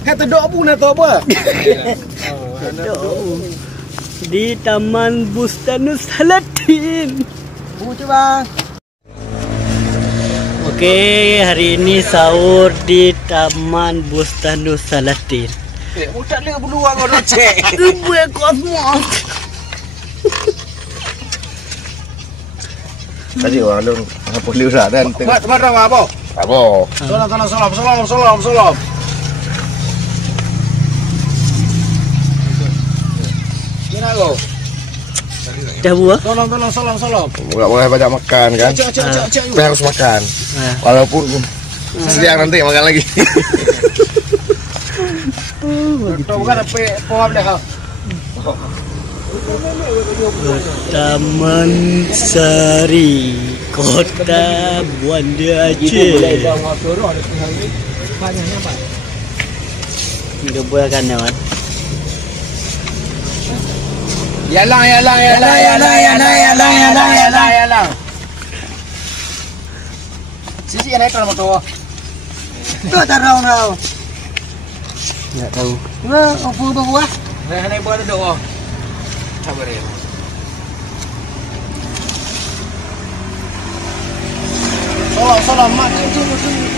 Kata dok pun atau apa? Di Taman Bustanus Salatin. Coba. Oke, hari ini sahur di Taman Bustanus Salatin. Mudah dia berdua kau nak cek. Gue kosmos. Tadi orang dong hapus liuran dan Mat apa? apa? Salam. Gimana lo? Dah buah? Tolong, salam. Enggak boleh banyak makan kan? Cek. Tapi harus makan. Walaupun siang nanti makan lagi. Tahu kan apa pohon dah. Taman Sari, Kota Banda Aceh. Ini buah kan lewat. Yalang. Sisi naik kalau motor. Tuh tarau. Enggak tahu. Wah, apa buah? Naik buah dulu. Sabar ya. Salam makan sini.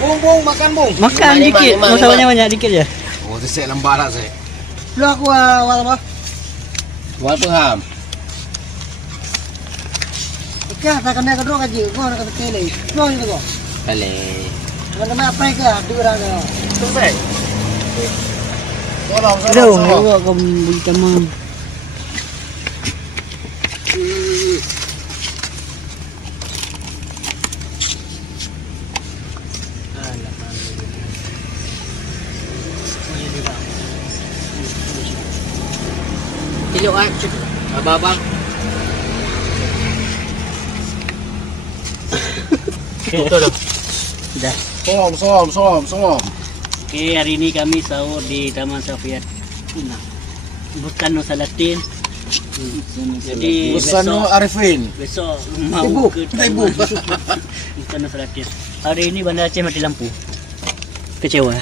Bung makan bung. Makan dikit, masalahnya banyak dikit ya. Oh, tu saya lembar lah saya. Lu aku awal apa? Awal pengham. Ikan tak kena kedua kaji, gua nak kata kele. Gua ni gua. Kale. Mana apa ke? Dua orang ke. Selesai. Salam. Gua kau tamam. Ilok abang. Betul. Dah. Salam. Oke, hari ini kami sahur di Taman Safiat. Bustanus Salatin. Jadi Busano Arifin. besok mau ke Ibu. Bustanus Salatin. Hari ini Banda Aceh mati lampu. Kecewa.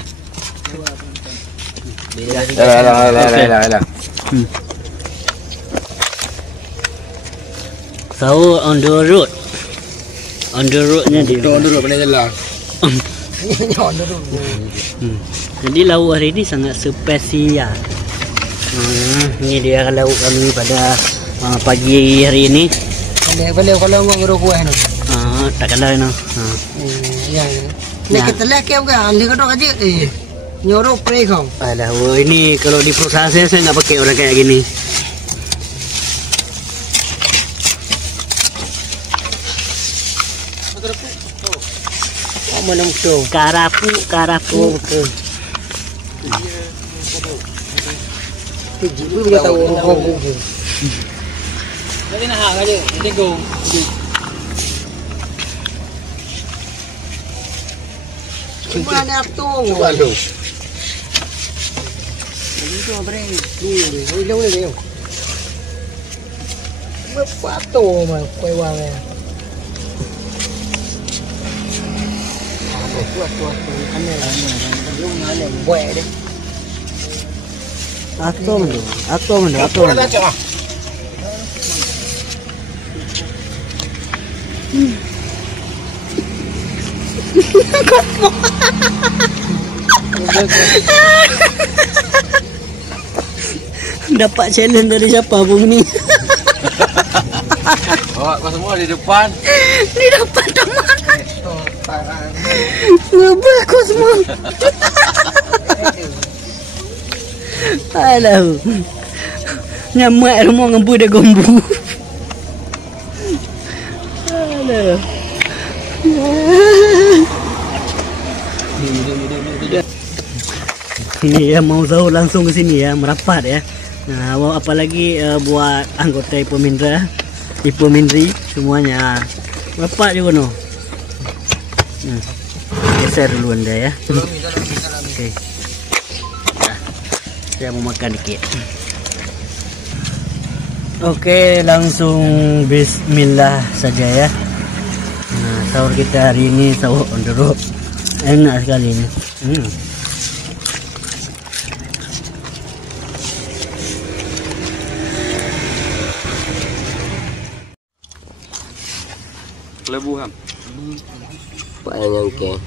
Lah. Sahur on the road. On the roadnya dia. On the road pandai jalan. Jadi lauk hari ini sangat spesial. Ini dia lauk kami pada pagi hari ini. Kalau ngoro kuah no. Tak kalah no. Ya. Nek kita lek ke ahli kedok aja. Nyoro pre kau. Alah, ini kalau di perusahaan saya enggak pakai orang kayak gini. Mana musuh? Karapu. Betul. Ibu dia tahu kau. Jadi nak hak aja, tengok. Mana tu? Coba lu. Itu apa ni? Lu le. Apa tu mah kuai wang ya. Tuat aneh lah ni. Belum aneh buat deh. Atau mana? Dapat challenge dari siapa bung ni? Oh, kau semua di depan. Di depan teman. Ngubah kau semua. Alah. Nyamak rumah ngembu dah gombu. Alah. Ini ya mau sahur langsung ke sini ya, merapat ya. Nah, apalagi buat anggota Ipoh Mindri semuanya. Merapat juga no. Geser dulu anda ya. Oke. Nah, saya mau makan dikit. Oke, langsung bismillah saja ya. Nah, Sahur kita hari ini sahur on the road. Enak sekali ini. Lebu ham. Pak yang nyangke.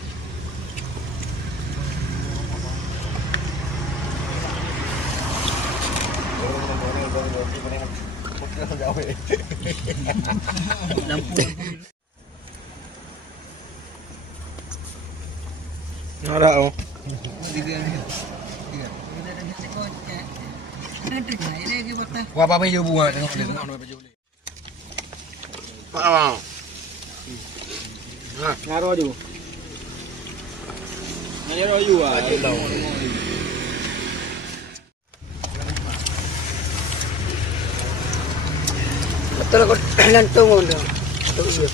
Ada oh. Wah, apa baju bunga tengok dia tengok baju boleh. Pak awak. Ngaro ju. Ngaro you ah. Betul kau lantung onda. Betul.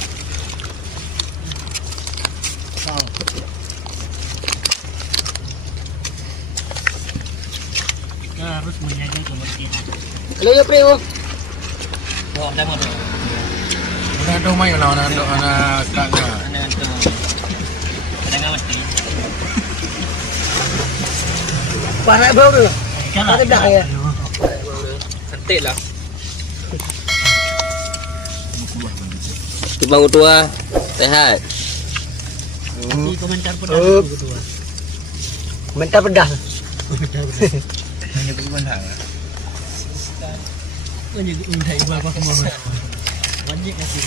Harus menjaga kebersihan. Kalau ya preo. Ada dong mai lah anak kakak. Parak bau dulu. Ada dah ya. Cantik lah. Bang tua sehat. Di komentar pedas gitu. Mentar pedas. Hanya pergi mana? Banyak udah ibu apa kemana? Banyak kasih.